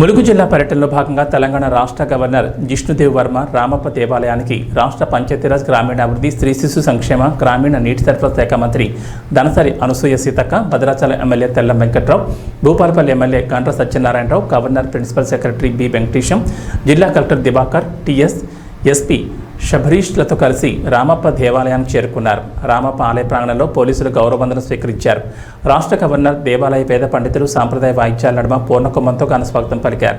ములుగు జిల్లా పర్యటనలో భాగంగా తెలంగాణ రాష్ట్ర గవర్నర్ జిష్ణుదేవ్ వర్మ రామప్ప దేవాలయానికి రాష్ట్ర పంచాయతీరాజ్ గ్రామీణాభివృద్ధి స్త్రీ శిశు సంక్షేమ గ్రామీణ నీటి సరఫరా శాఖ మంత్రి Danasari Anasuya Seethakka, Bhadrachalam MLA Tellam Venkatrao, Bhupalpally MLA Gandra Satyanarayana Rao, governor principal secretary B Venkatesham, జిల్లా కలెక్టర్ దివాకర్, టీఎస్, ఎస్పీ శబరీష్లతో కలిసి రామప్ప దేవాలయానికి చేరుకున్నారు. రామప్ప ఆలయ ప్రాంగణంలో పోలీసులు గౌరవవందనం స్వీకరించారు. రాష్ట్ర గవర్నర్ దేవాలయ పేద పండితులు సాంప్రదాయ వాయిద్యాల నడుమ పూర్ణకుంభంతో ఘనస్వాగతం పలికారు.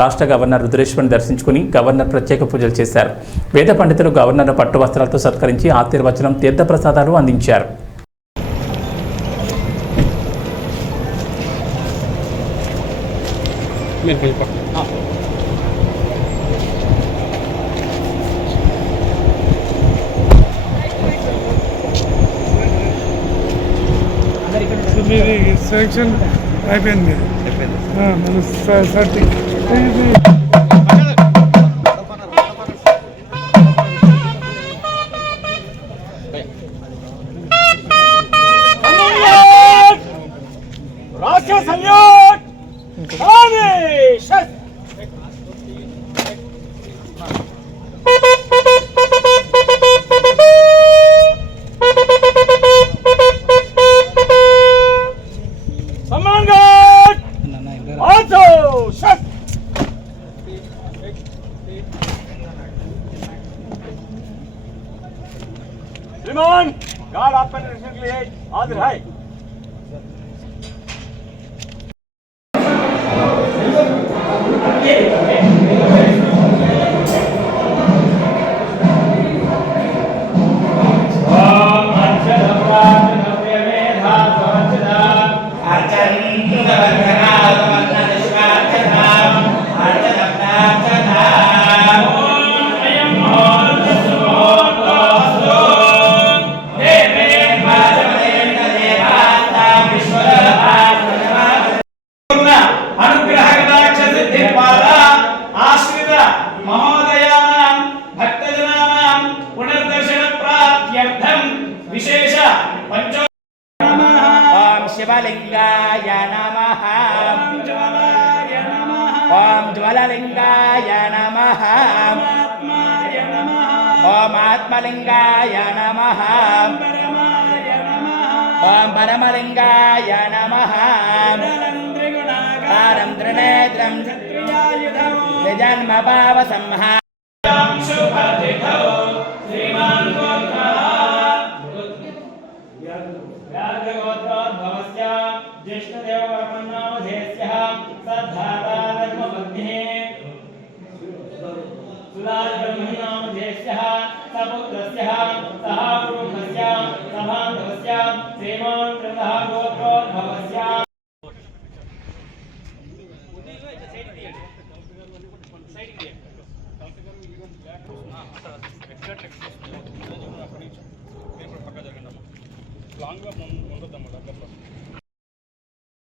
రాష్ట్ర గవర్నర్ రుద్రేశ్వరిని దర్శించుకుని గవర్నర్ ప్రత్యేక పూజలు చేశారు. వేద పండితులు గవర్నర్ను పట్టు వస్త్రాలతో సత్కరించి ఆశీర్వచనం, తీర్థప్రసాదాలు అందించారు. మీది సెలక్షన్ అయిపోయింది. మన రాష్ట్ర సంయోగ్ श्रीमान गार्ड आपका निरीक्षण के लिए हाजिर है। विशेष पंचो ओम शिवलिंगाय नमः, ओम ज्वललिंगाय नमः, ओम आत्मलिंगाय नमः, ओम परमलिंगाय नमः, तारं त्रिनेत्रं जन्म भाव संहार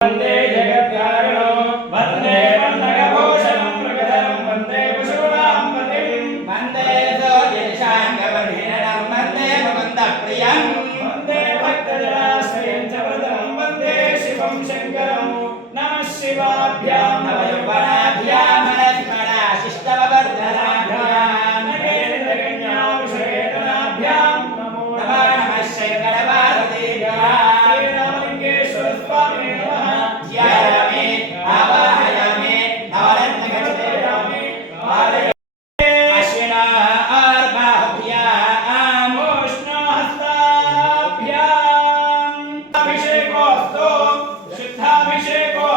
वंदे जगत्कारणो वंदे वंदगभूषणं प्रगदनं वंदे पशूनां पतिं वंदे सोऽयशाङ्गवर्धिनं वंदे मुकुन्दप्रियं वंदे भक्तजनाश्रयं च वरदं वंदे शिवं शङ्करं नमः शिवाभ्यां नवयौवनाभ्यां मनस्मराशिष्टवर्धनाभ्यां नगेन्द्रकन्याविषयेतनाभ्यां नमो नमः शङ्करपार्वतीभ्यां श्रीरामलिङ्गेश्वर स्वामिने शुद्धाभिषेको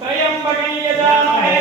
त्रयंबकं यजामहे